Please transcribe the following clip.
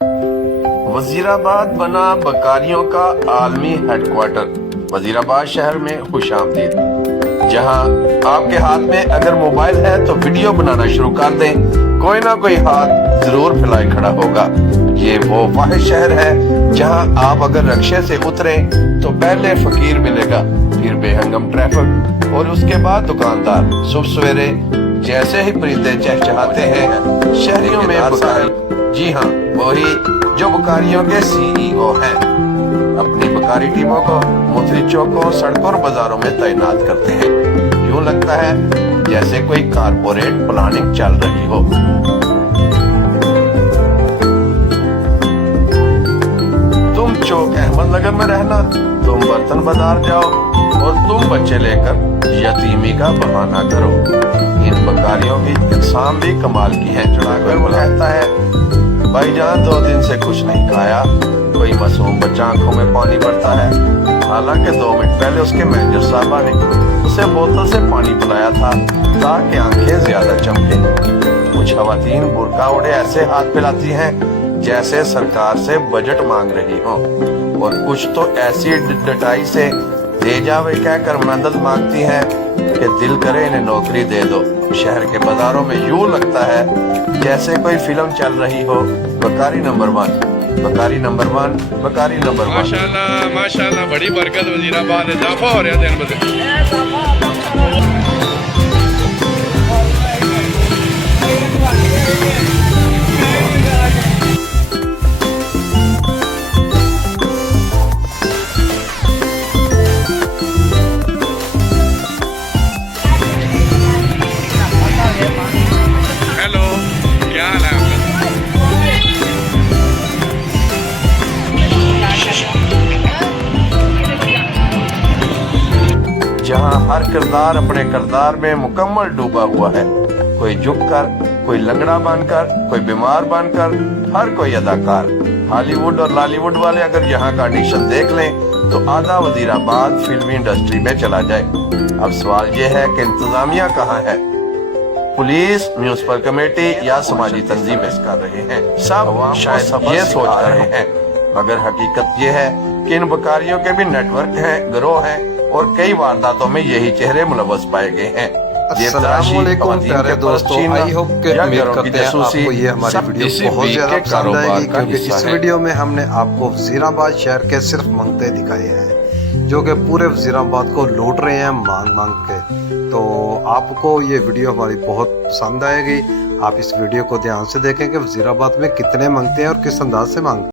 वजीराबाद बना बकारियों का आलमी हेडक्वार्टर। वजीराबाद शहर में खुश आमदीद, जहां आपके हाथ में अगर मोबाइल है तो वीडियो बनाना शुरू कर दें, कोई ना कोई हाथ जरूर फैलाए खड़ा होगा। ये वो वाहिद शहर है जहां आप अगर रक्शे से उतरें तो पहले फकीर मिलेगा, फिर बेहंगम ट्रैफिक और उसके बाद दुकानदार। सुबह सवेरे जैसे ही परिंदे चहचहाते हैं शहरियों में बकारी, जी हाँ वही जो बकारियों के सीईओ हैं, अपनी बकारी टीमों को मुख्तलिफ चौकों, सड़कों और बाजारों में तैनात करते हैं। यूं लगता है जैसे कोई कारपोरेट प्लानिंग चल रही हो। तुम चौक अहमद नगर में रहना, तुम बर्तन बाजार जाओ और तुम बच्चे लेकर यतीमी का बहाना करो। इन बकारियों की इंसान भी कमाल की है। चढ़ाकर वो कहता है, भाईजान 2 दिन से कुछ नहीं खाया। कोई मासूम बच्चा आंखों में पानी भरता है, हालांकि 2 मिनट पहले उसके मैनेजर साहबा ने उसे बोतल से पानी पिलाया था ताकि आंखें ज्यादा चमके। कुछ खवातीन बुर्का ओढ़े ऐसे हाथ फैलाती हैं जैसे सरकार से बजट मांग रही हो, और कुछ तो ऐसी डटाई से दे जावे कहकर मदद मांगती हैं कि दिल करे इन्हें नौकरी दे दो। शहर के बाजारों में यूं लगता है जैसे कोई फिल्म चल रही हो। बकारी नंबर 1, बकारी नंबर 1, बकारी नंबर 1। माशाल्लाह माशाल्लाह, बड़ी बरकत वजीराबाद में इजाफा हो रहा है दिन ब दिन। हेलो, क्या हाल है आपका? जहां हर किरदार अपने किरदार में मुकम्मल डूबा हुआ है। कोई झुककर, कोई लंगड़ा बनकर, कोई बीमार बनकर, हर कोई अदाकार। हॉलीवुड और लॉलीवुड वाले अगर यहाँ का ऑडिशन देख लें तो आधा वजीराबाद फिल्मी इंडस्ट्री में चला जाए। अब सवाल ये है कि इंतजामिया कहाँ है? पुलिस, म्यूनिसिपल कमेटी या समाजी तंजीमें कर रहे हैं। सब शायद ये सोच रहे हैं, मगर हकीकत ये है कि इन बकारियों के भी नेटवर्क हैं, गिरोह हैं, और कई वारदातों में यही चेहरे मुलव्वस पाए गए हैं। अस्सलामुअलैकुम प्यारे दोस्तों, आई होप कि उम्मीद करते हैं आपको ये हमारी वीडियो बहुत ज्यादा पसंद आएगी, क्योंकि इस वीडियो में हमने आपको वजीराबाद शहर के सिर्फ मंगते दिखाए हैं जो कि पूरे वजीराबाद को लूट रहे हैं मांग मांग के। तो आपको ये वीडियो हमारी बहुत पसंद आएगी। आप इस वीडियो को ध्यान से देखें कि वजीराबाद में कितने मंगते हैं और किस अंदाज से मांगते हैं।